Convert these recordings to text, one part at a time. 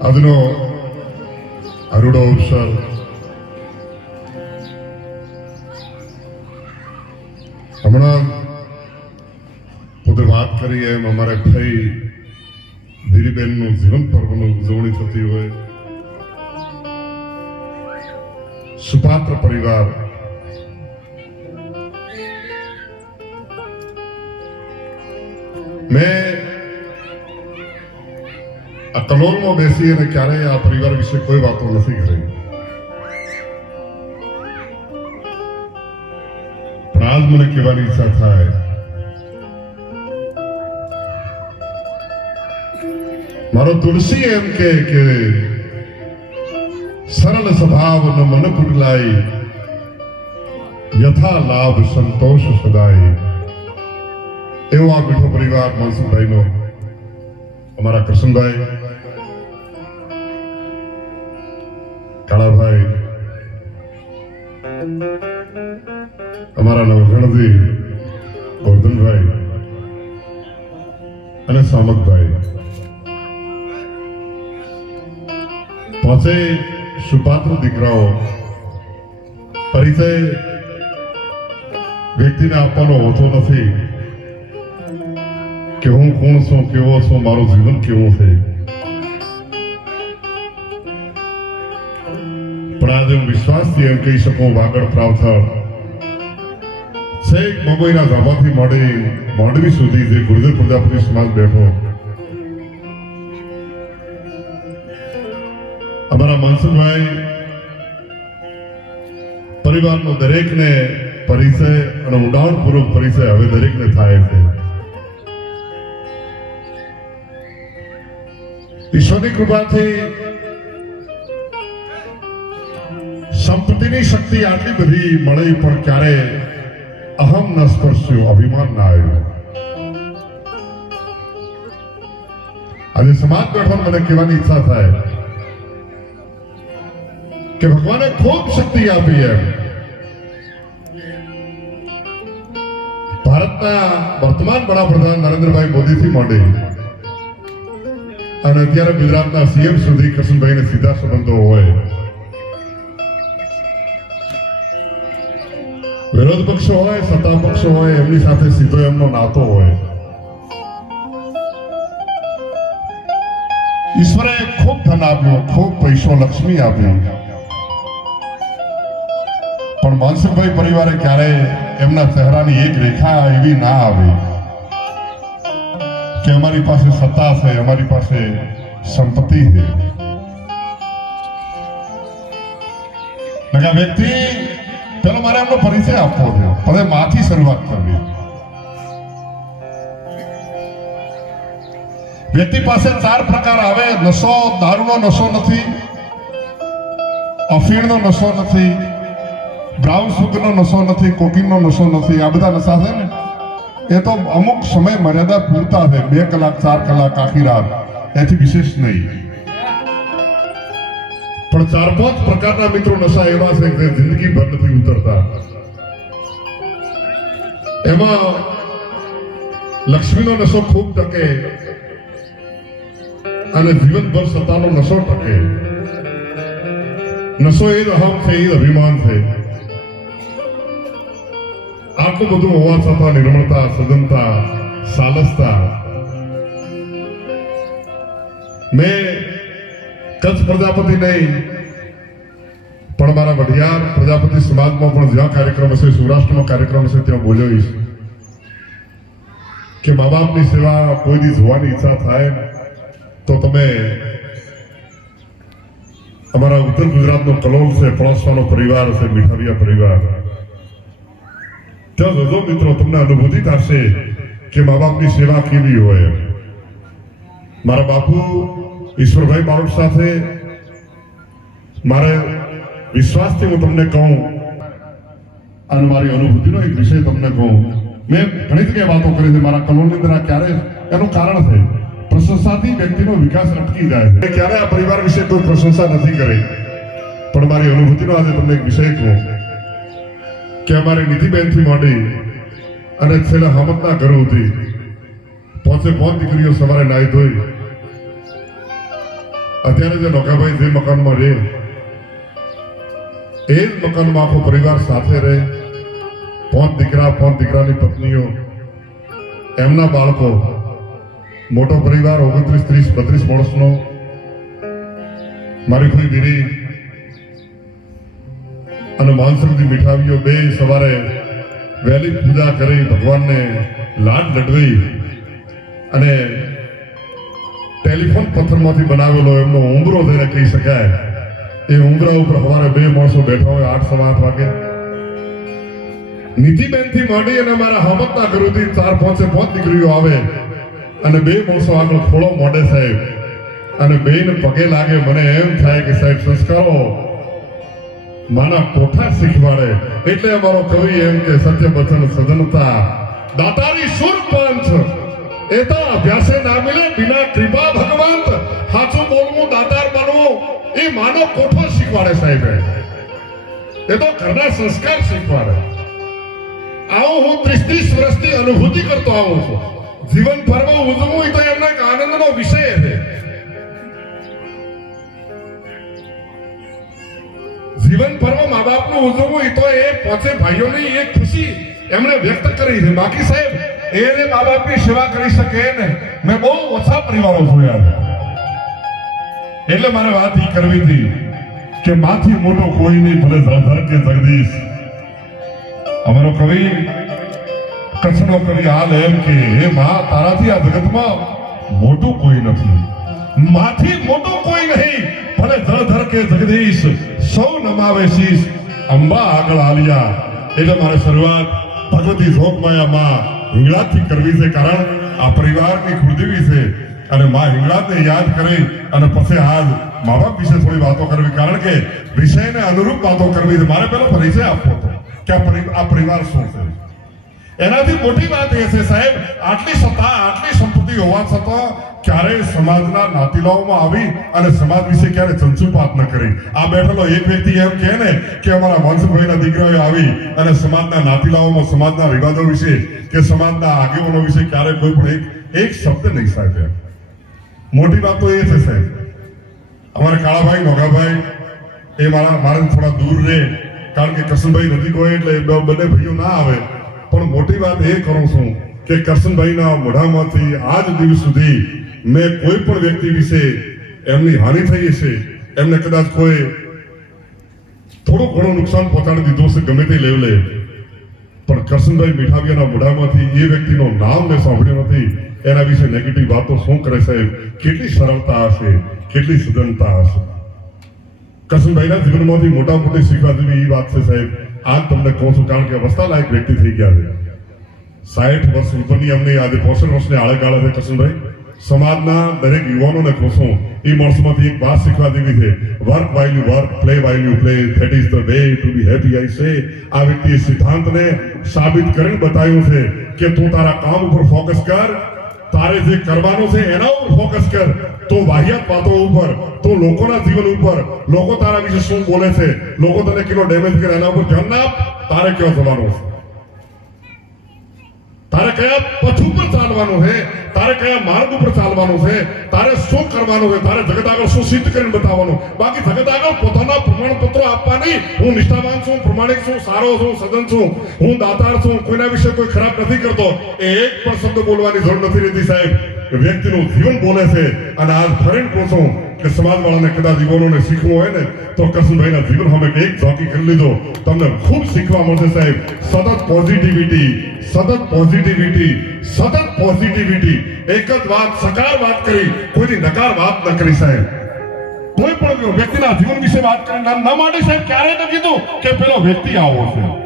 આજનો અરુડો અવસર હમણાં પોતે વાત કરી એમ અમારે ભાઈ ધીરીબેનનું જીવન પર્વની ઉજવણી થતી હોય સુપાત્ર પરિવાર મેં આ કલોલમાં બેસી અને ક્યારેય આ પરિવાર વિશે કોઈ વાતો નથી કરી પણ આજ મને કહેવાની ઈચ્છા થાય મારો તુલસી એમ કે સરળ સ્વભાવ ન મન પુટલાઈ યથા લાભ સંતોષ સદાય એવો આ મીઠો પરિવાર મનસુખભાઈનો, અમારા કૃષ્ણભાઈ કાળાભાઈ, અમારા નવઘણજી ગોરધનભાઈ અને સામકભાઈ પાંચે સુપાત્ર દીકરાઓ પરિચય વ્યક્તિને આપવાનો હોતો નથી. કે હું કોણ છું કેવો છું મારું જીવન કેવું છે પણ આજે હું વિશ્વાસથી એમ કહી શકું વાગડ પ્રાવથળ છેક મગોઈના ધાબાથી માંડી માંડવી સુધી જે ગુર્જર પ્રજાપતિ સમાજ બેઠો અમારા મનસુખભાઈ પરિવારનો દરેકને પરિચય અને ઉડાણપૂર્વક પરિચય હવે દરેકને થાય છે ઈશ્વરની કૃપાથી સંપત્તિની શક્તિ આટલી બધી મળી, પણ ક્યારે અહમ ન સ્પર્શ્યું, અભિમાન ના આવ્યું. આજે સમાજ બેઠો મને કહેવાની ઈચ્છા થાય કે ભગવાને ખૂબ શક્તિ આપી એમ. ભારતના વર્તમાન વડાપ્રધાન નરેન્દ્રભાઈ મોદીથી માંડી અને અત્યારે ગુજરાતના સીએમ સુધી કૃષ્ણભાઈને સીધા સંબંધો હોય. વિરોધ પક્ષો હોય, સત્તા પક્ષો હોય, એમની સાથે સીધો એમનો નાતો હોય. ઈશ્વરે ખૂબ ધન આપ્યો, ખૂબ પૈસો લક્ષ્મી આપ્યો. પણ માનસિંહભાઈ પરિવારે ક્યારેય એમના ચહેરાની એક રેખા એવી ના આવી. અમારી પાસે સત્તા છે, અમારી પાસે સંપત્તિ છે. વ્યક્તિ પેલો મારે એમનો પરિચય આપવો છે. હવે માથી શરૂઆત કરવી. વ્યક્તિ પાસે ચાર પ્રકાર આવે. નશો દારૂનો નશો નથી. અફીણનો નશો નથી. બ્રાઉન સુગરનો નશો નથી. કોકીનનો નશો નથી. આ બધા નશા છે ને? એ તો અમુક સમય મર્યાદા પૂરતા છે. બે કલાક, ચાર કલાક આખી રાત. એથી વિશેષ નહીં. પણ ચાર, પાંચ પ્રકારના મિત્રો નશા એવા છે કે જે જિંદગીભર નથી ઉતરતા. એમાં લક્ષ્મીનો નશો ખૂબ ટકે અને જીવનભર સત્તાનો નશો ટકે. નશો એ જ અહમ છે, એ જ અભિમાન છે. આટલું બધું હોવા છતાં નિર્મળતા સજનતા સાલસતા મેં કચ્છ પ્રજાપતિ નહીં પણ મારા વઢિયાર પ્રજાપતિ સમાજમાં પણ જ્યાં કાર્યક્રમ હશે સૌરાષ્ટ્રમાં કાર્યક્રમ હશે ત્યાં બોલાવીશ કે મા બાપની સેવા કોઈ દી જોવાની ઈચ્છા થાય તો તમે અમારા ઉત્તર ગુજરાતનો કલોલ છે પળસવાનો પરિવાર છે મીઠારિયા પરિવાર ત્યાં જજો મિત્રો તમને અનુભૂતિ થશે કે મા બાપની સેવા કેવી હોય મારા બાપુ ઈશ્વરભાઈ બારોટ સાથે મારે વિશ્વાસથી હું તમને કહું અને મારી અનુભૂતિનો એક વિષય તમને કહું મેં ઘણી જગ્યાએ વાતો કરી છે મારા કલોની અંદર આ ક્યારે એનું કારણ છે પ્રશંસાથી વ્યક્તિનો વિકાસ અટકી જાય છે ક્યારે આ પરિવાર વિશે કોઈ પ્રશંસા નથી કરી પણ મારી અનુભૂતિનો આજે તમને એક વિષય કહું કે અમારી નિધિબેનથી માંડી અને છેલ્લા હમતના ઘરો હતી. પોતે પોત દીકરીઓ સવારે નાહી ધોઈ. અત્યારે જે નોકાભાઈ જે મકાનમાં રહે, એ જ મકાનમાં આખો પરિવાર સાથે રહે. પોત દીકરા, પોત દીકરાની પત્નીઓ, એમના બાળકો, મોટો પરિવાર, ઓગણત્રીસ, ત્રીસ, બત્રીસ માણસનો મારી કોઈ વીરી અને માનસુખની મીઠાવીઓ બે સવારે વહેલી પૂજા કરી ભગવાનને લાડ લડવી અને ટેલિફોન પથ્થરમાંથી બનાવેલો એમનો ઉમરો જેને કહી શકાય, એ ઉમરા ઉપર સવારે બે માણસો બેઠા હોય આઠ સવા આઠ વાગે. નીતિબેન માંડી અને મારા હમતના ગુરુથી ચાર પાંચે પાંચ દીકરીઓ આવે અને બે માણસો આગળ ખોળો મોડે સાહેબ. અને બેન પગે લાગે મને એમ થાય કે સાહેબ સંસ્કારો માના કોઠા શીખવાડે. એટલે અમારો કવિ એમ કે, સત્ય વચન સજનતા દાતારી સુર પંચ. એતા અભ્યાસે ના મિલે, બિના કૃપા ભગવંત. સાચું બોલવું, દાતાર બનવું, એ માનો કોઠો શીખવાડે સાહેબ. એ તો ઘરના સંસ્કાર શીખવાડે. આવું હું ત્રીસ ત્રીસ વર્ષથી અનુભૂતિ કરતો આવું છું. જીવન પર્વ ઉજવવું એ તો એમના આનંદનો વિષય છે. જીવન પર્વ મા બાપનું ઉજવવું એ તો એ પોતે ભાઈઓની એ ખુશી એમણે વ્યક્ત કરી છે. બાકી સાહેબ, એને મા બાપની સેવા કરી શકે ને? મેં બહુ ઓછા પરિવારો જોયા એટલે મારે વાત ઈ કરવી હતી કે માથી મોટો કોઈ નહીં, ભલે ધરધર કે જગદીશ. અમારો કવિ કચ્છનો કવિ હાલ એમ કે, હે મા, તારાથી આ જગતમાં મોટું કોઈ નથી. માથી મોટો કોઈ નહીં. ભલે ધર ધર કે જગદીશ, સૌ નમાવે શીશ. અંબા આગળ આલિયા. એટલે મારે શરૂઆત ભગવતી જોગમાયા માં હિંગળાજથી કરવી છે, કારણ આ પરિવારની કુળદેવી છે. અને માં હિંગળાજને યાદ કરી અને પછી આજ મા બાપ વિશે થોડી વાતો કરવી. કારણ કે વિષયને અનુરૂપ વાતો કરવી છે. મારે પેલો પરિચય આપવો હતો કે આ પરિવાર શું છે? એનાથી મોટી વાત એ છે, સાહેબ, આટલી સત્તા, આટલી સંપત્તિ હોવા છતાં ક્યારેય સમાજના નાતીલાઓમાં આવી અને સમાજ વિશે ક્યારે ચંચુપાત ન કરી. આ બેઠેલો એક વ્યક્તિ એમ કહે ને કે અમારા વંશભાઈના દીકરાઓ આવી અને સમાજના નાતીલાઓમાં સમાજના રિવાજો વિશે કે સમાજના આગેવાનો વિશે ક્યારે કોઈ પણ એક શબ્દ નહીં સાહેબ મોટી વાત તો એ છે, સાહેબ, અમારા કાળાભાઈ નોગાભાઈ એ મારા મારા થોડા દૂર રહે. કારણ કે કરશનભાઈ નજીક હોય એટલે બંને ભાઈઓ ના આવે. પણ મોટી વાત એ કરું છું કે કરશનભાઈના મોઢામાંથી આજ દિવસ સુધી મેં કોઈ પણ વ્યક્તિ વિશે એમની હાનિ થઈ હશે, એમને કદાચ કોઈ થોડું ઘણું નુકસાન પહોંચાડી દીધું હશે, ગમે તે લેવલે. પણ કરશનભાઈ મીઠાવિયાના મોઢામાંથી એ વ્યક્તિનું નામ મેં સાંભળ્યું નથી, એના વિશે નેગેટિવ વાતો શું કરે સાહેબ કેટલી સરળતા હશે, કેટલી સદનતા હશે? કરશનભાઈના જીવનમાંથી મોટા મોટી શીખવા જેવી એ વાત છે સાહેબ. આજ તમને કહું છું કારણ કે અવસ્થા લાયક વ્યક્તિ થઈ ગયા છે. સાઠ વર્ષ ઉપરની અમને આજે પોસઠ વર્ષની આળે ગાળે છે કરશનભાઈ સમાજના દરેક યુવાનોને કહું છું, એ માણસમાંથી એક વાત શીખવા દેવી છે. Work while you work play while you play that is the way to be happy I say આ વ્યક્તિએ સિદ્ધાંતને સાબિત કરીને બતાવ્યું છે કે તું તારા કામ ઉપર ફોકસ કર તારે જે કરવાનું છે એના ઉપર ફોકસ કર. તો વાહિયાત વાતો ઉપર, તો લોકોના જીવન ઉપર. લોકો તારા વિશે શું બોલે છે? લોકો તને કેટલો ડેમેજ કરે એના ઉપર ધ્યાન ના આપ તારે ક્યાં જવાનું છે? તારે કયા પથ ઉપર ચાલવાનું છે? તારે કયા માર્ગ ઉપર ચાલવાનું છે? તારે શું કરવાનું છે? તારે જગત આગળ શું સિદ્ધ કરીને બતાવવાનું? બાકી જગત આગળ પોતાના પ્રમાણપત્રો આપવા નહીં હું નિષ્ઠાવાન છું, પ્રમાણિક છું, સારો છું સદન છું. હું દાતાર છું, કોઈના વિશે કોઈ ખરાબ નથી કરતો. એ એક પણ શબ્દ બોલવાની જરૂર નથી રહેતી સાહેબ. વ્યક્તિનું જીવન બોલે છે અને આજ ફરીને કહું છું? કે સમાજવાળાને કદાચ યુવાનોને શીખવું હોય ને, તો કરશનભાઈના જીવન અમે એક ઝોકી કરી લીધો. તમને ખૂબ શીખવા મળશે સાહેબ. સતત પોઝિટિવિટી સતત પોઝિટિવિટી સતત પોઝિટિવિટી એક જ વાત સકાર વાત કરી. કોઈની નકાર વાત ન કરી સાહેબ. કોઈ પણ વ્યક્તિના જીવન વિશે વાત કરી ના માટે સાહેબ. ક્યારે ન કીધું કે પેલો વ્યક્તિ આવો છે.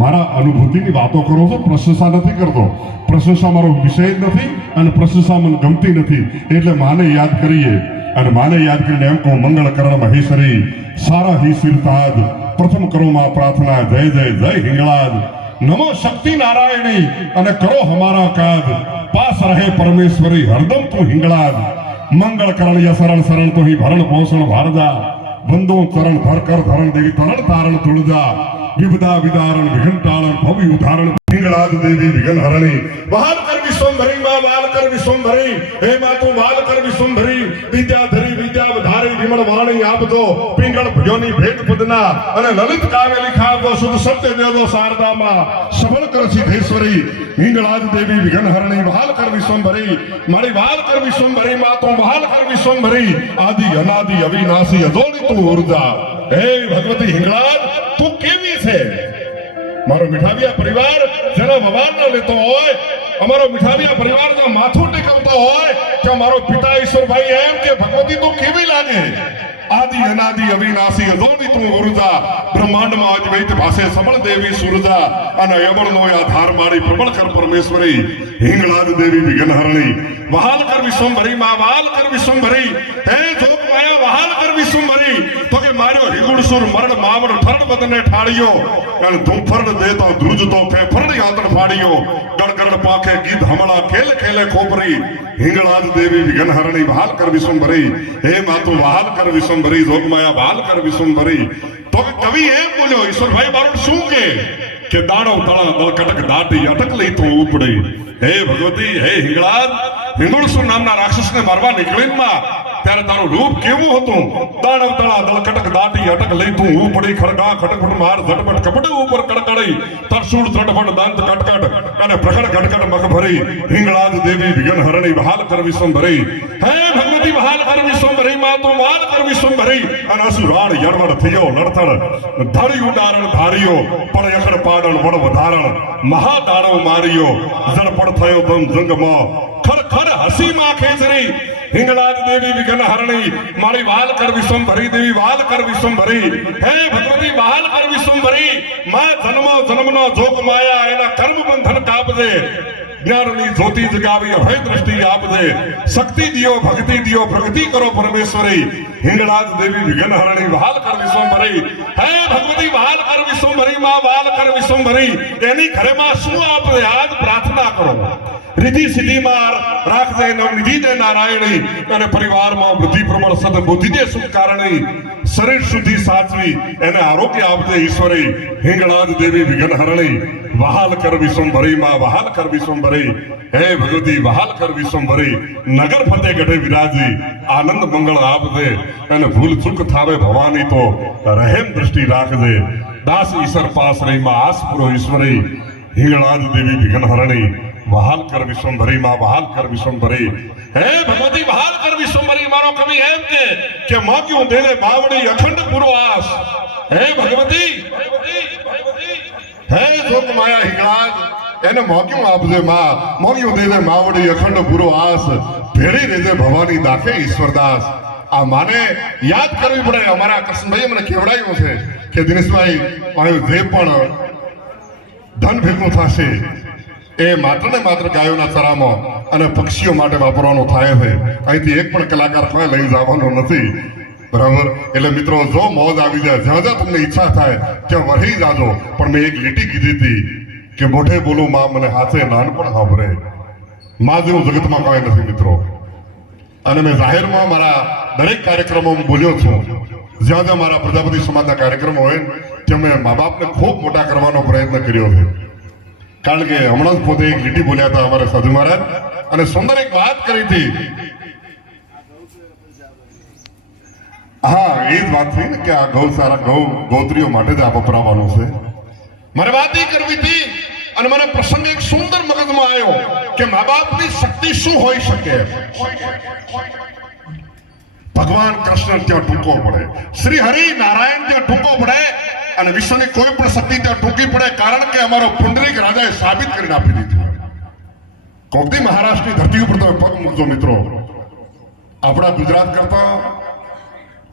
મારા અનુભૂતિની વાતો કરો છો, પ્રશંસા નથી કરતો. પ્રશંસા મારો વિષય નથી અને પ્રશંસા મને ગમતી નથી. એટલે માને યાદ કરીએ. અને માને યાદ કરીને એમ કહું, મંગળ કરણ મહેશ્વરી, સારા હિ શિરતાજ પ્રથમ કરો માં પ્રાર્થના, જય જય જય હિંગળાજ નમો શક્તિ નારાયણી અને કરો હમારા કાજ પાસ રહે પરમેશ્વરી, હરદમ તું હિંગળાજ મંગળ કરણ ય સરળ સરળ તો હિ ભરણ પોષણ ભારજા બંદો ચરણ ભર કર ધરણ દેવી તરણ તારણ તુળજા. વિપદા વિદારણ વિઘંટાળણ ભવ્ય ઉદાહરણ પિંગળાદ દેવી વિઘન હરણી વાલ કર વિશ્વંભરી માં વાલ કર વિશ્વંભરી હે માં તું વાલ કર વિશ્વંભરી વિદ્યાધરી વિદ્યા વધારી વિમળ વાણી આપજો પિંગળ ભજોની ભેટ પદના અને લલિત કાવ્ય લીખાવજો શુદ્ધ સત્ય દેવો શારદામાં સફળ કર સિદ્ધેશ્વરી હિંગળાજ દેવી વિઘન હરણી વાલ કર વિશ્વંભરી મારી વાલ કર વિશ્વંભરી માં વાલ કર વિશ્વંભરી આદિ અનાદિ અવિનાશી અજોડી ઊર્જા હે ભગવતી હિંગળાજ તું કેવી છે? મારો મીઠાવિયા પરિવાર જેના વવાર ના લેતો હોય, અમારો મીઠાવિયા પરિવાર જો માથું ટેકવતો હોય કે મારો પિતા ઈશ્વરભાઈ એમ કે, ભગવતી, તું કેવી લાગે? આદિ, અનાદિ, અવિનાશી અજોની તું ગુરુજા, બ્રહ્માંડમાં અદ્વૈત ભાષે સબળ દેવી સુરજા, અને યમણનો આધાર મારી પ્રબળ કર પરમેશ્વરી, હિંગળાજ દેવી વિઘ્નહરણી, વહાલ કર વિશ્વંભરી, માં વહાલ કર વિશ્વંભરી હે જોગ માયા વહાલ કર વિશ્વંભરી, તો માર્યો, રીગુણસુર સુર મરણ માવડ ઠરણ બદને ઠાળ્યો. અને ધૂંફરણ દેતો, ધ્રુજતો, ફેફરણી આતર ફાડ્યો ગણગણ પાખે ગીત હમણા ખેલ, ખેલે ખોપરી. હિંગળાજ દેવી વિઘન હરણી વહાલ કર વિશ્વંભરી. હે માતુ, વહાલ કર વિશ્વંભરી, જોગમાયા, વહાલ કર વિશ્વંભરી. તો કવિ એમ બોલ્યો, ઈશ્વરભાઈ બારોટ શું કે? કે દાણો તળા દળકટક દાટી અટક લઈ તો ઉપડી. હે ભગવતી, હે હિંગળાજ, હિંગળસુર નામના રાક્ષસને મારવા નીકળીમાં ત્યારે તારું રૂપ કેવું હતું? દાણવ તળા દળકટક દાટી અટક લઈ તું ઉપડી ખડગા ખટખટ માર, ઝટપટ, કપડે ઉપર કડકડી તરસુડ ત્રટફટ દંત કટકટ, અને પ્રખડ ઘટકટ મખ ભરી હિંગળાજ દેવી વિઘન હરણી બહાલ કર વિશ્વંભરી હે ભગવતી બહાલ કર વિશ્વંભરી માં, તું માલ કર વિશ્વંભરી અને અસુરાળ યરવડ થયો નડથડ ધારી ઉડારણ ધાર્યો પણ યખડ પાડણ, વડ વધારણ મહાદાણવ માર્યો ઝડપડ થયો ધમ જંગમાં ખર હસી માં ખેચરી હિંગળાજ દેવી વિઘન હરણી મારી વાલ કર વિશ્વંભરી દેવી વાલ કર વિશ્વંભરી હે ભગવતી વાલ કર વિશ્વંભરી માં જન્મો જન્મનો જોગ માયા એના કર્મ બંધન કાપજે જ્ઞાનની જ્યોતિ જગાવી અભય દ્રષ્ટિ આપજે શક્તિ દિયો ભક્તિ દિયો પ્રગતિ કરો પરમેશ્વરી હિંગળાજ દેવી વિઘન હરણી વાલ કર વિશ્વંભરી હે ભગવતી વાલ કર વિશ્વંભરી માં વાલ કર વિશ્વંભરી એની ઘરેમાં શું આપજે આજ પ્રાર્થના કરો રિધિ સિદ્ધિ માર રાખજે દે નારાયણી અને પરિવારમાં વૃદ્ધિ પ્રબળ સદ બુદ્ધિ દે સુખ કારણી શરીર શુદ્ધિ સાચવી એને આરોગ્ય આપજે ઈશ્વરી. હિંગળાજ દેવી વિઘ્ન હરણી, વહાલ કર વિશ્વંભરી માં વહાલ કર વિશ્વંભરી. હે ભગવતી, વહાલ કર વિશ્વંભરી. નગર ફતે ગઢે વિરાજી, આનંદ મંગળ આપજે. અને ભૂલ ચૂક થાવે ભવાની તો રહેમ દ્રષ્ટિ રાખજે. દાસ ઈશ્વર પાસ રહી માં આસ ઈશ્વરી. હિંગળાજ દેવી વિઘ્ન હરણી વહાલ કર વિશ્વંભરી માં વહાલ કર વિશ્વંભરી. હે ભગવતી, વહાલ કર વિશ્વંભરી, મારો કવિ એમ કે કે માગ્યું દેને બાવડી અખંડ પૂર્વાસ હે ભગવતી, હે જોગ માયા હિંગળાજ, એને મોગ્યું આપજે માં મોગ્યું દેને માવડી અખંડ પૂરો આસ ભેળી દેજે ભવાની દાખે ઈશ્વરદાસ. આ માને યાદ કરવી પડે, અમારા કૃષ્ણભાઈ મને કેવડાયું છે કે દિનેશભાઈ જે પણ ધન ભેગું થશે એ માત્ર ને માત્ર ગાયોના ચરામાં અને પક્ષીઓ માટે વાપરવાનું થાય છે. અહીંથી એક પણ કલાકાર કોઈ લઈ જવાનો નથી. બરાબર? એટલે મિત્રો, જો મોજ આવી જાય, જ્યાં જ્યાં તમને ઈચ્છા થાય, ત્યાં વહી જાજો. પણ મેં એક લીટી કીધી હતી કે મોઢે બોલું, માં, મને હાથે નાનપણ સાંભળે. માં જેવું જગતમાં કોઈ નથી, મિત્રો. અને મેં જાહેરમાં મારા દરેક કાર્યક્રમોમાં બોલ્યો છું. જ્યાં જ્યાં મારા પ્રજાપતિ સમાજના કાર્યક્રમો હોય, ત્યાં મેં મા બાપને ખૂબ મોટા કરવાનો પ્રયત્ન કર્યો છે. કારણ કે હમણાં પોતે એક લીટી બોલ્યા હતા અમારા સાધુ મહારાજ. અને સુંદર એક વાત કરી હતી. હા, એ જ વાત થઈ ને કે આ ગૌ સારા ગૌ ગૌત્રીઓ માટે જ આ વપરાવાનું છે. મારે વાત એ કરવી હતી અને મને પ્રસંગ એક સુંદર મગજમાં આવ્યો કે મા બાપની શક્તિ શું હોઈ શકે? ભગવાન કૃષ્ણ ત્યાં ટૂંકો પડે. શ્રી હરિ નારાયણ ત્યાં ટૂંકો પડે. અને વિશ્વની કોઈ પણ શક્તિ ત્યાં ટૂંકી પડે કારણ કે અમારો પુંડરીક રાજાએ સાબિત કરીને આપી દીધું. કોકદી મહારાષ્ટ્રની ધરતી ઉપર તમે પગ મૂકજો મિત્રો. આપણા ગુજરાત કરતા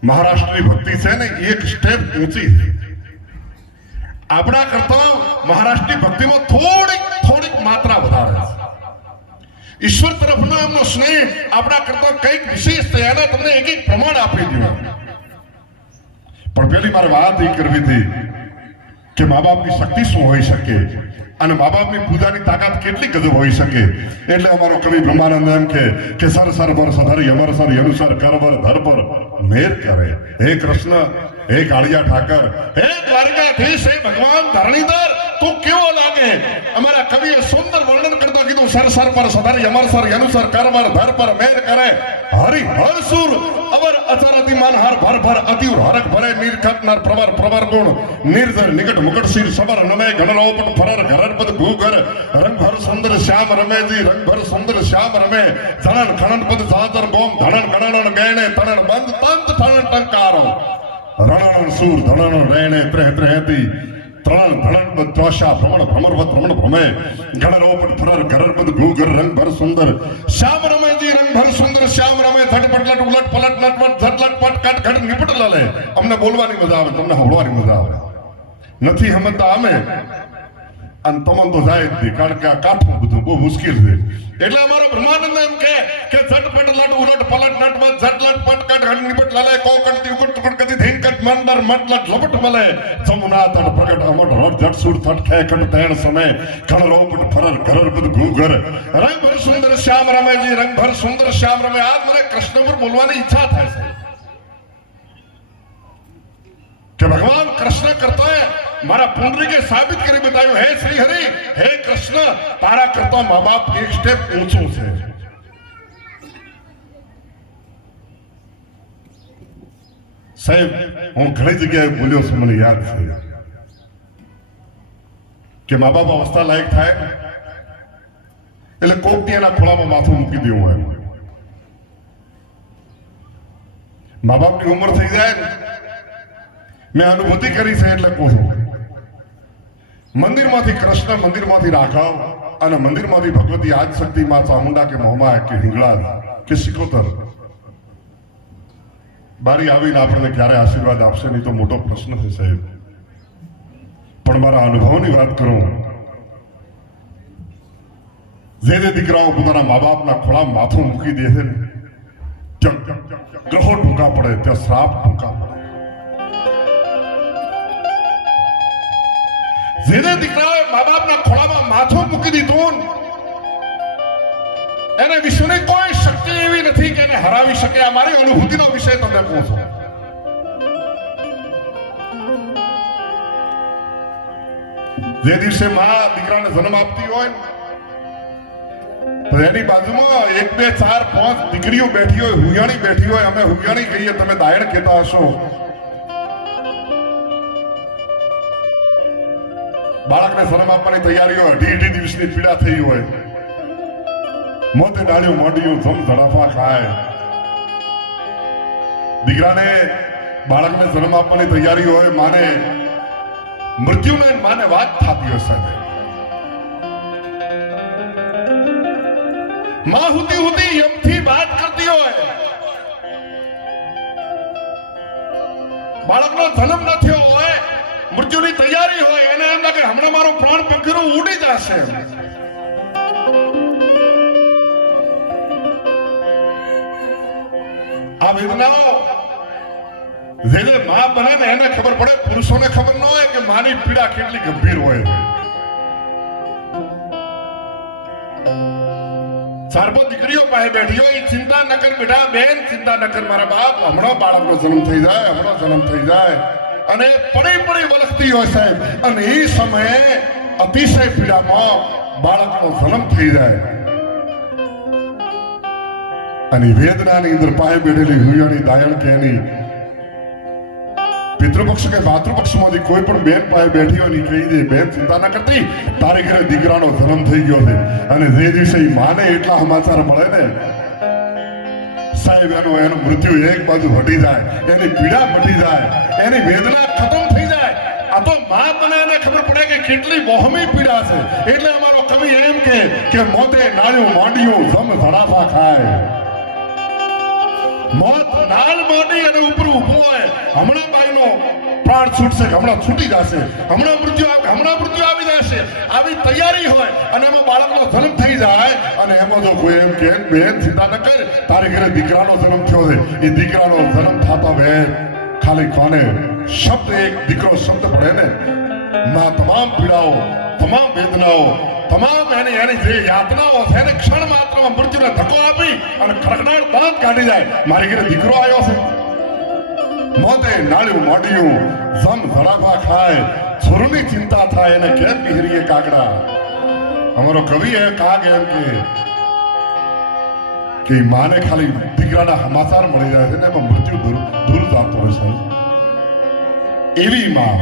મહારાષ્ટ્રની ભક્તિ છે ને એક સ્ટેપ ઊંચી. આપણા કરતા મહારાષ્ટ્રની ભક્તિમાં થોડીક થોડીક માત્રા વધારે ઈશ્વર તરફનો એમનો સ્નેહ આપણા કરતા કંઈક વિશેષ છે. તમને એક એક પ્રમાણ આપી દીધું. પણ પેલી મારે વાત એ કરવી હતી કે મા બાપની શક્તિ શું હોઈ શકે? અને મા બાપની પૂજાની તાકાત કેટલી ગજબ હોઈ શકે? એટલે અમારો કવિ બ્રહ્માનંદ એમ કે કે સર સર, વર, સધરી, અમર, સર અનુસર કરવર ધર, પર, મેર કરે. હે કૃષ્ણ, હે કાળિયા ઠાકર, હે દ્વારકાધીશ, હે ભગવાન ધરણીધર તું કેવો લાગે? અમારા કવિએ સુંદર વર્ણન કરતા કીધું સરસર સર, પર સધારી, અમર સર અનુસર કરવર ધર પર મેર કરે. હરિ હર સુર, અવર અચર અતિમાન હર ભર ભર અતિ હરક ભરે, નર પ્રવર પ્રવર ગુણ. નિર્ધર નિકટ મુકટ શિર, સબર નમે ગણરોપટ ફરર, ઘરર પદ ભૂગર રંગ ભર સુંદર, શ્યામ રમે જી, રંગ ભર સુંદર, શ્યામ રમે. ધણન, ખણન પદ સાતર ગોમ ધણન ગણન ગેણે, તણન, બંધ તંત ઠણન ટંકારો. રણણ સૂર ધણણ રેણે, ત્રહ, ત્રેહતી. ત્રણ ધણન બદ ભ્રમણ ભ્રમણ ભ્રમરવત ભ્રમણ ભ્રમે ગણરોપટ ફરર ઘરર પદ ઘર રંગ ભર સુંદર શ્યામ રમે જી રંગ ભર સુંદર શ્યામ રમે ઝટપટ લટ ઉલટ પલટ નટવટ લટ પટ કટ ઘટ નિપટ લલે અમને બોલવાની મજા આવે તમને હળવાની મજા આવે. નથી હમતા અમે. અને તમન તો જાય જ નહીં કારણ કે આ કાઠું બધું બહુ મુશ્કેલ છે એટલે અમારો બ્રહ્માનંદ એમ કે કે ઝટપટ લટ ઉલટ પલટ નટવટ ઝટલટ પટ કટ ઘટ નિપટ લલે કોકટ તી ઉકટ તુકટ કદી ધીન કટ મંડર મટલટ લપટ મલે જમુના તટ પ્રગટ અમટ રટ જટ સુર થટ ખે કટ તેણ સમય ઘણ રોપટ ફરર ઘરર બધ ઘૂઘર રંગ ભર સુંદર શ્યામ રમેજી રંગ ભર સુંદર શ્યામ રમે આજ મને કૃષ્ણ પર બોલવાની ઈચ્છા થાય છે કે ભગવાન કૃષ્ણ કરતા હે મારા પુંડરીકે સાબિત કરી બતાવ્યું. હે શ્રી હરિ, હે કૃષ્ણ, તારા કરતા મા બાપ એક સ્ટેપ ઊંચું છે. સાહેબ, હું ઘણી જગ્યાએ બોલ્યો છું, મને યાદ છે. કે મા બાપ અવસ્થા લાયક થાય, એટલે કોક એના ખોળામાં માથું મૂકી દેવું એમ મા બાપની ઉંમર થઈ જાય મેં અનુભૂતિ કરી છે એટલે કહું છું. મંદિરમાંથી કૃષ્ણ, મંદિરમાંથી રાઘવ અને મંદિરમાંથી ભગવતી આજ શક્તિ માં ચામુંડા કે મહમા કે હિંગળાજ કે સિકોતર. બારી આવીને આપણને ક્યારે આશીર્વાદ આપશે નહીં તો મોટો પ્રશ્ન છે સાહેબ. પણ મારા અનુભવની વાત કરું. જે જે દીકરાઓ પોતાના મા બાપના ખોળા માથું મૂકી દે છે ને ગ્રહો ટૂંકા પડે, ત્યાં શ્રાપ ટૂંકા પડે. જેને દીકરાએ મા બાપના ખોળામાં માથું મૂકી દીધું એને વિશ્વની કોઈ શક્તિ એવી નથી કે એને હરાવી શકે. આ મારી અનુભૂતિનો વિષય તમને કહું છું. જે દિવસે માં દીકરાને જન્મ આપતી હોય તો એની બાજુમાં એક, બે, ચાર, પાંચ દીકરીઓ બેઠી હોય હુયાણી બેઠી હોય. અમે હુયાણી કહીએ, તમે દાયણ કહેતા હશો. બાળકને જન્મ આપવાની તૈયારી હોય અઢી અઢી દિવસની પીડા થઈ હોય. મોતે ડાળ્યું, મોઢિયું, ધમ, ધડાફા ખાય. દીકરાને બાળકને જન્મ આપવાની તૈયારી હોય, માને મૃત્યુને માને વાત થતી હોય સાથે. માં હુતી હુતી યમથી વાત કરતી હોય. બાળકનો જન્મ ન થયો હોય. મૃત્યુની તૈયારી હોય, એને એમ લાગે હમણાં મારો પ્રાણ પંખીરો ઉડી જશે આ વેદનાઓ જે જે માં બને ને એને ખબર પડે, પુરુષોને ખબર ન હોય કે માની પીડા કેટલી ગંભીર હોય. ચાર ચારપો દીકરીઓ પાસે બેઠી હોય ચિંતા ન કર બેટા બેન ચિંતા ન કર મારા બાપ, હમણાં બાળકનો જન્મ થઈ જાય, હમણાં જન્મ થઈ જાય. અને પડી પડી વલખતી હોય સાહેબ. અને એ સમયે અતિશય પીડામાં બાળકનો જન્મ થઈ જાય. અને વેદનાની અંદર પાસે બેઠેલી હુયાણી દાયણ કે એની પિતૃપક્ષ કે માતૃપક્ષમાંથી કોઈ પણ બેન પાસે બેઠી હોય કહી દે, બેન, ચિંતા ના કરતી, તારી ઘરે દીકરાનો જન્મ થઈ ગયો છે. અને જે દિવસે માને એટલા સમાચાર મળે ને સાહેબ, એનો એનું મૃત્યુ એક બાજુ હટી જાય, એની પીડા મટી જાય, એની વેદના ખતમ થઈ જાય. આ તો મા તને એને ખબર પડે કે કેટલી વહમી પીડા છે. એટલે અમારો કવિ એમ કે કે મોતે નાળ્યું માંડ્યું જમ ધડાફા ખાય. મોત નાળ માંડી અને ઉપર ઊભો હોય. હમણાં બાઈનો પ્રાણ છૂટશે, હમણાં છૂટી જશે. હમણાં મૃત્યુ હમણાં મૃત્યુ આવી જશે. આવી તૈયારી હોય અને એમાં બાળકનો જન્મ થઈ જાય અને એમાં જો કોઈ એમ કે બેન ચિંતા ન કરે, તારે ઘરે દીકરાનો જન્મ થયો છે. એ દીકરાનો જન્મ થતો બેન ખાલી કોને શબ્દ, એક દીકરો શબ્દ પડે ને, માં, તમામ પીડાઓ, તમામ વેદનાઓ તમામ એની એની જે યાતનાઓ છે, એને ક્ષણ માત્રમાં મૃત્યુને ધક્કો આપી અને ખડખડાટ દાંત કાઢી જાય. મારી ઘરે દીકરો આવ્યો છે. મોતે નાળ્યું, મોઢિયું, જમ ધડાકા ખાય. છોરની ચિંતા થાય, એને કેમ પહેરીએ કાગડા. અમારો કવિ એ કાગ એમ કે કે માને ખાલી દીકરાના સમાચાર મળી જાય છે ને એમાં મૃત્યુ દૂર દૂર જતો હોય છે. એવી માં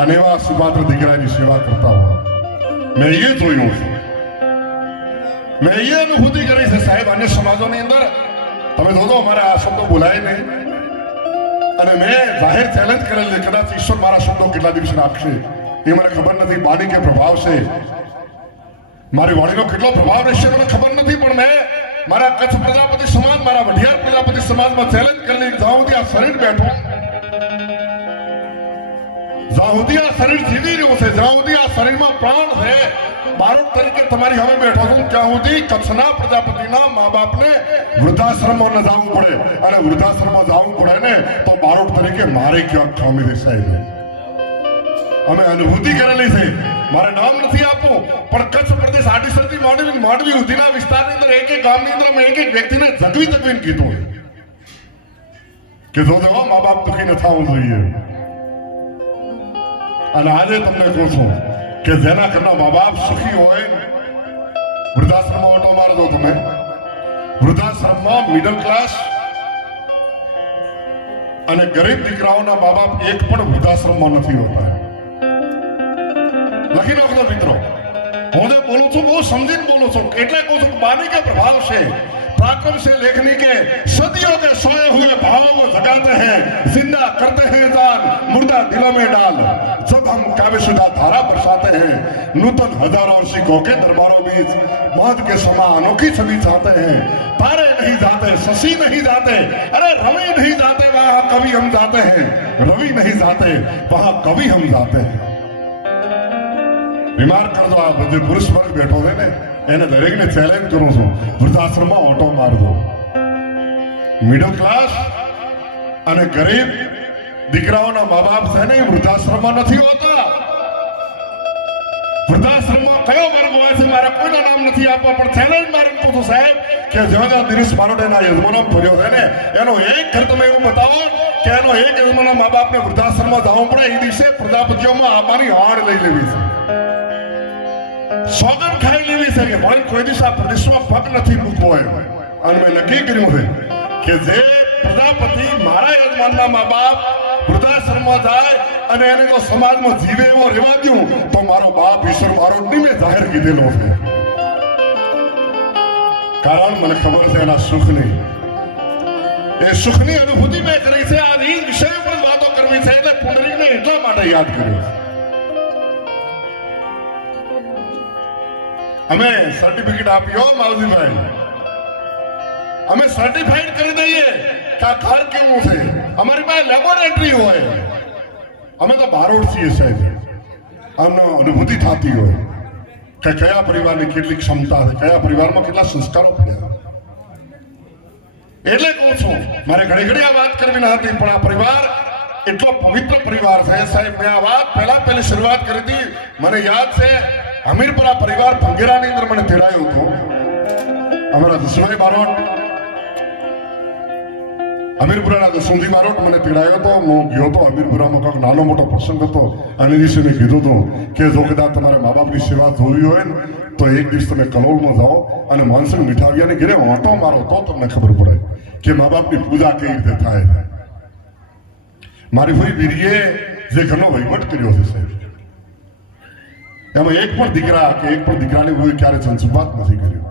અને એવા સુપાત્ર દીકરાની સેવા કરતા હોય. મેં એ જોયું છે. મેં એ અનુભૂતિ કરી છે સાહેબ અન્ય સમાજોની અંદર. તમે જોજો અમારા આ શબ્દો બોલાય નહીં. અને મેં જાહેર ચેલેન્જ કરેલી છે, કદાચ ઈશ્વર મારા શબ્દો કેટલા દિવસે આપશે એ મને ખબર નથી બાની કે પ્રભાવ છે. મારી વાણીનો કેટલો પ્રભાવ રહેશે મને ખબર નથી પણ મેં મારા કચ્છ પ્રજાપતિ સમાજ મારા વઢિયાર પ્રજાપતિ સમાજમાં ચેલેન્જ કરેલી જાઉં ત્યાં શરીર બેઠો જ્યાં આ શરીર જીવી રહ્યું છે. જ્યાં આ શરીરમાં પ્રાણ છે. બાળક તરીકે તમારી હવે બેઠો છું. ત્યાં સુધી કચ્છના પ્રજાપતિના મા બાપને વૃદ્ધાશ્રમમાં ન જવું પડે. અને વૃદ્ધાશ્રમમાં જવું પડે ને તો બાળક તરીકે મારે ક્યાંક ખામી દે સાહેબ? અમે અનુભૂતિ કરેલી છે. મારે નામ નથી આપવું, પણ કચ્છ પ્રદેશ આડીસરથી માંડવી માંડવી સુધીના વિસ્તારની અંદર એક એક ગામની અંદર અમે એક એક વ્યક્તિને જગવી તકવીને કીધું કે જો જવા મા બાપ દુઃખી ન થવું જોઈએ. અને આજે તમને કહું છું કે જેના ઘરના મા બાપ સુખી હોય વૃદ્ધાશ્રમમાં ઓટો મારજો તમે વૃદ્ધાશ્રમમાં મિડલ ક્લાસ અને ગરીબ દીકરાઓના મા બાપ એક પણ વૃદ્ધાશ્રમમાં નથી હોતા લખી નાખજો મિત્રો હું જે બોલું છું બહુ સમજીને બોલું છું એટલે કહું છું કે બાની કે પ્રભાવ છે पराक्रम से लेखनी के सदियों के सोए हुए भाव को जगाते हैं जिंदा करते हैं जान मुर्दा दिलों में डाल जब हम काव्य शुदा धारा बरसाते हैं नूतन हजारों सिखों के दरबारों बीच मौत के समा अनोखी छवि चाहते हैं तारे नहीं जाते शशि नहीं जाते अरे रवि नहीं जाते वहां कवि हम जाते हैं रवि नहीं जाते वहां कवि हम जाते हैं બીમાર કરજો આ બધે પુરુષ વર્ગ બેઠો છે ને એને દરેકને ચેલેન્જ કરું છું વૃદ્ધાશ્રમમાં ઓટો મારજો મિડલ ક્લાસ અને ગરીબ દીકરાઓના મા બાપ છે ને વૃદ્ધાશ્રમમાં નથી હોતા. વૃદ્ધાશ્રમમાં કયો વર્ગ હોય છે, મારે કોઈના નામ નથી આપવા, પણ ચેલેન્જ મારે પૂછું સાહેબ કે જ્યાં દિનેશ બારોટેના યજમાનામ ફર્યો છે ને, એનો એક ઘર તમે એવું બતાવો કે એનો એક યજમાના મા બાપને વૃદ્ધાશ્રમમાં જવું પડે, એ દિવસે પ્રજાપતિઓમાં આમાની હાડ લઈ લેવી છે. સોગન ખાઈ લેવી છે કે ભાઈ, કોઈ દિવસ આ પ્રદેશમાં પગ નથી મૂકવો એમ. અને મેં નક્કી કર્યું છે કે જે પ્રજાપતિ મારા યજમાનના મા બાપ વૃદ્ધાશ્રમમાં જાય અને એને સમાજમાં જીવે એવો રહેવા દઉં, તો મારો બાપ ઈશ્વર મારો નિમે જાહેર કીધેલો છે. કારણ મને ખબર છે એના સુખની. એ સુખની અનુભૂતિ મેં કરી છે, આ રીત વિષય ઉપર વાતો કરવી છે, એટલે પુનરીને એટલા માટે યાદ કર્યો અમે સર્ટિફિકેટ આપ્યો માવજીભાઈ. અમે સર્ટિફાઈડ કરી દઈએ કે આ ઘર કેવું છે? અમારી પાસે લેબોરેટરી હોય. અમે તો બારોડ છીએ સાહેબ. અમને અનુભૂતિ થતી હોય કે કયા પરિવારની કેટલી ક્ષમતા છે, કયા પરિવારમાં કેટલા સંસ્કારો પડ્યા. એટલે કહું છું, મારે ઘણી ઘણી આ વાત કરવી ન હતી, પણ આ પરિવાર એટલો પવિત્ર પરિવાર છે સાહેબ. મેં આ વાત પહેલા પહેલી શરૂઆત કરી હતી. મને યાદ છે હમીરપુરા પરિવાર ભંગેરાની અંદર મને તેડાયું હતું. અમારા દસભાઈ બારોટ હમીરપુરાના સુધી બારોટ મને પીડાયો હતો. હું ગયો હતો હમીરપુરામાં કંઈક નાનો મોટો પ્રસંગ હતો. અને દિવસે મેં કીધું હતું કે જો કદાચ તમારે મા બાપની સેવા જોવી હોય ને, તો એક દિવસ તમે કલોલમાં જાઓ અને માનસન મીઠાવિયાને ઘેરે ઓટો મારો, તો તમને ખબર પડે કે મા બાપની પૂજા કઈ રીતે થાય. મારી ભાઈ વીરીએ જે ઘરનો વહીવટ કર્યો છે સાહેબ, એમાં એક પણ દીકરા કે એક પણ દીકરાને કોઈ ક્યારે સંસુપાત નથી કર્યો.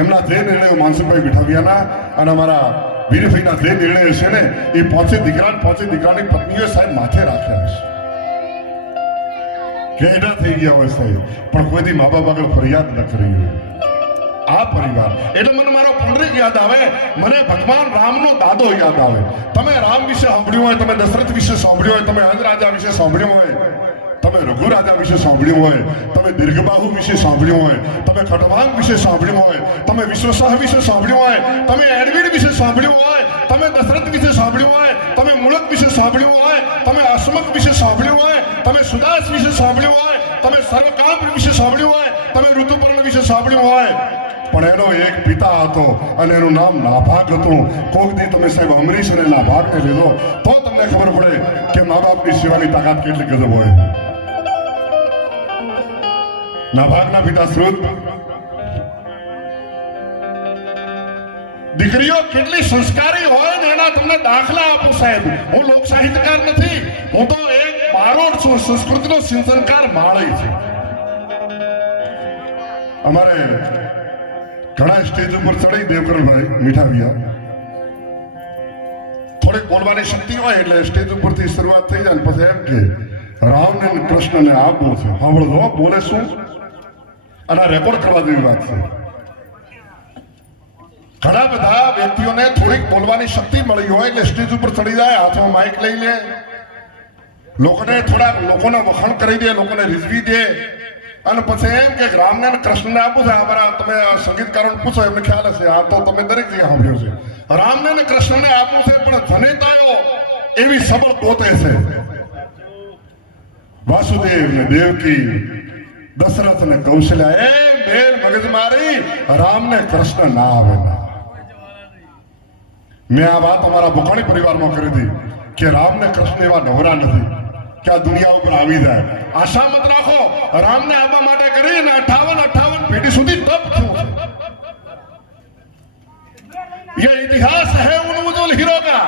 એમના જે નિર્ણયો માનસુભાઈ મીઠાવિયાના અને અમારા વીરભાઈના જે નિર્ણય છે ને, એ પોચે દીકરા પોચે દીકરાની પત્નીઓ સાહેબ માથે રાખ્યા છે. ઘેડા થઈ ગયા હોય સાહેબ. પણ કોઈથી મા બાપ આગળ ફરિયાદ ન કરી હોય. આ પરિવાર. એટલે મને મારો પુનરિક યાદ આવે. મને ભગવાન રામનો દાદો યાદ આવે. તમે રામ વિશે સાંભળ્યું હોય, તમે દશરથ વિશે સાંભળ્યું હોય, તમે હજ રાજા વિશે સાંભળ્યું હોય તમે રઘુરાજા વિશે સાંભળ્યું હોય તમે દીર્ઘબાહુ વિશે સાંભળ્યું હોય તમે ખટવાંગ વિશે સાંભળ્યું હોય તમે વિશ્વસહ વિશે સાંભળ્યું હોય તમે એડવિડ વિશે સાંભળ્યું હોય તમે દશરથ વિશે સાંભળ્યું હોય તમે મુલક વિશે સાંભળ્યું હોય તમે અસમક વિશે સાંભળ્યું હોય તમે સુદાસ વિશે સાંભળ્યું હોય તમે સર્વકામ વિશે સાંભળ્યું હોય તમે ઋતુપર્ણ વિશે સાંભળ્યું હોય પણ એનો એક પિતા હતો અને એનું નામ નાભાગ હતું કોક દી તમે સાહેબ અમરીશ અને નાભાગને લીધો તો તમને ખબર પડે કે મા બાપની સેવાની તાકાત કેટલી ગજબ હોય નાભાગના પિતા શ્રુત. દીકરીઓ, કેટલી સંસ્કારી હોય ને એના તમને દાખલા આપું સાહેબ. હું લોક સાહિત્યકાર નથી, હું તો એક બારોડ છું, સંસ્કૃતિનો સિંચનકાર માળી છું. અમારે ઘણા સ્ટેજ ઉપર ચડી દેવકરણભાઈ મીઠાવિયા. થોડીક બોલવાની શક્તિ હોય એટલે સ્ટેજ ઉપરથી શરૂઆત થઈ જાય પછી એમ કે રામને અને કૃષ્ણને આપવું છે. સાંભળો બોલે શું? અને રેકોર્ડ કરવા જેવી વાત છે. ઘણા બધા વ્યક્તિઓને થોડીક બોલવાની શક્તિ મળી હોય એટલે સ્ટેજ ઉપર ચડી જાય, હાથમાં માઇક લઈ લે. લોકોને થોડા લોકોને વખાણ કરી દે, લોકોને રીઝવી દે. અને પછી એમ કે રામને કૃષ્ણને આપું છે અમારા તમે સંગીતકારો પૂછો, એમને ખ્યાલ હશે. આ તો તમે દરેક જગ્યાએ સાંભળ્યો છે. રામને અને કૃષ્ણને આપું છે, પણ જનેતાઓ એવી સબળ પોતે છે. વાસુદેવ ને દેવકી દશરથ ને કૌશલ્યા, એ મગજ મારી રામ ને કૃષ્ણ ના આવે મેં આ વાત અમારા ભૂખાણી પરિવારમાં કરી હતી કે રામ ને કૃષ્ણ એવા નવરા નથી કે આ દુનિયા ઉપર આવી જાય. આશા મત રાખો, રામને આવવા માટે કરી અને અઠાવન અઠાવન પેઢી સુધી તપ થયું છે. ઇતિહાસ હૈ ઉન ઉજુલ હીરો કા?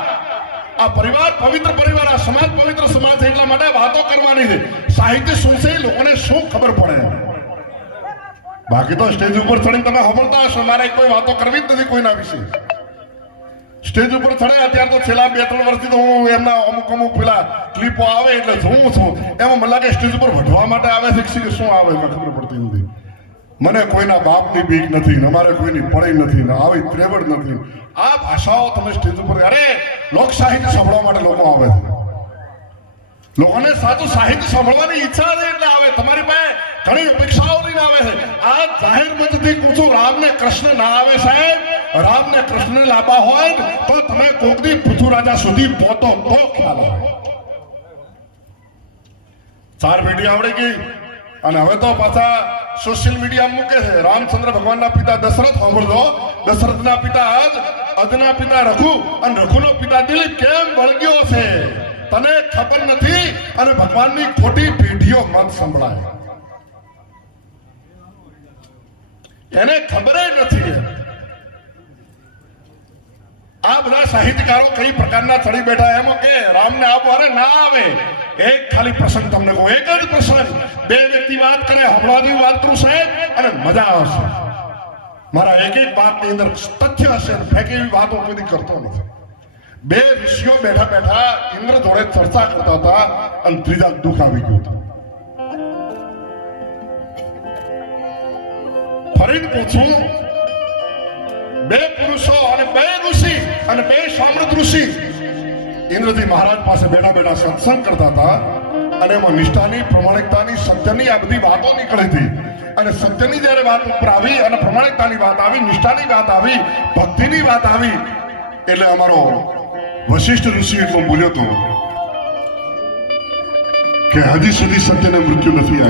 આ પરિવાર, પવિત્ર પરિવાર, આ સમાજ, પવિત્ર સમાજ છે એટલા માટે વાતો કરવાની છે. સાહિત્ય શું છે? લોકોને શું ખબર પડે? બાકી તો સ્ટેજ ઉપર ચડીને તમે સાંભળતા હશો. મારે કોઈ વાતો કરવી જ નથી કોઈના વિશે. સ્ટેજ ઉપર ચડ્યા અત્યારે તો છેલ્લા બે, ત્રણ વર્ષથી તો હું એમના અમુક અમુક પેલા ક્લિપો આવે એટલે જોઉં છું. એમાં મને લાગે સ્ટેજ ઉપર વઢવા માટે આવે છે કે શું આવે એમાં ખબર પડતી નથી. મને કોઈના બાપની બીક નથી અમારે કોઈની પડી નથી, ને આવી ત્રેવડ નથી. આ ભાષાઓ તમે સ્ટેજ ઉપર, અરે લોક સાહિત્ય સાંભળવા માટે લોકો આવે છે. લોકોને સાચું સાહિત્ય સાંભળવાની ઈચ્છા છે એટલે આવે. તમારી પાસે ઘણી અપેક્ષાઓ લઈને આવે છે. આ જાહેર મંચથી છું રામ ને કૃષ્ણ ના આવે સાહેબ. રામ ને કૃષ્ણ લાંબા હોય તો તમે કોકની પૃથ્વીરાજા સુધી પહોંચો તો ખ્યાલ આવે. ચાર પેઢી આવડી ગઈ. અને હવે તો પાછા સોશિયલ મીડિયા મૂકે છે. રામચંદ્ર ભગવાનના પિતા દશરથ સાંભળજો દશરથના પિતા આજ, અજના પિતા રઘુ અને રઘુનો પિતા દિલીપ કેમ વળગ્યો છે? તને ખબર નથી? અને ભગવાનની ખોટી પેઢીઓ મત સંભળાય. એને ખબર નથી. આ બધા સાહિત્યકારો કઈ પ્રકારના ચડી બેઠા એમાં કે રામને આવો અરે ના આવે. એક ખાલી પ્રસંગ તમને કહું એક જ પ્રસંગ બે વ્યક્તિ વાત કરે હમણાંથી વાત કરું સાહેબ અને મજા આવશે મારા એક એક વાતની અંદર તથ્ય હશે ફેંક એવી વાતો કદી કરતો નથી બે ઋષિઓ બેઠા બેઠા ઇન્દ્ર જોડે ચર્ચા કરતા હતા અને ત્રીજા દુઃખ આવી ગયું હતું ફરીને પૂછું બે પુરુષો અને બે ઋષિ અને બે સામ્રત ઋષિ ઇન્દ્રજી મહારાજ પાસે બેઠા બેઠા સત્સંગ કરતા હતા અને એમાં નિષ્ઠાની, પ્રમાણિકતાની, સત્યની આ બધી વાતો નીકળી હતી. અને સત્યની જ્યારે વાત ઉપર આવી અને પ્રમાણિકતાની વાત આવી, નિષ્ઠાની વાત આવી, ભક્તિની વાત આવી, એટલે અમારો વશિષ્ઠ ઋષિ એટલો બોલ્યો હતો કે હજી સુધી સત્યને મૃત્યુ નથી આવ્યું.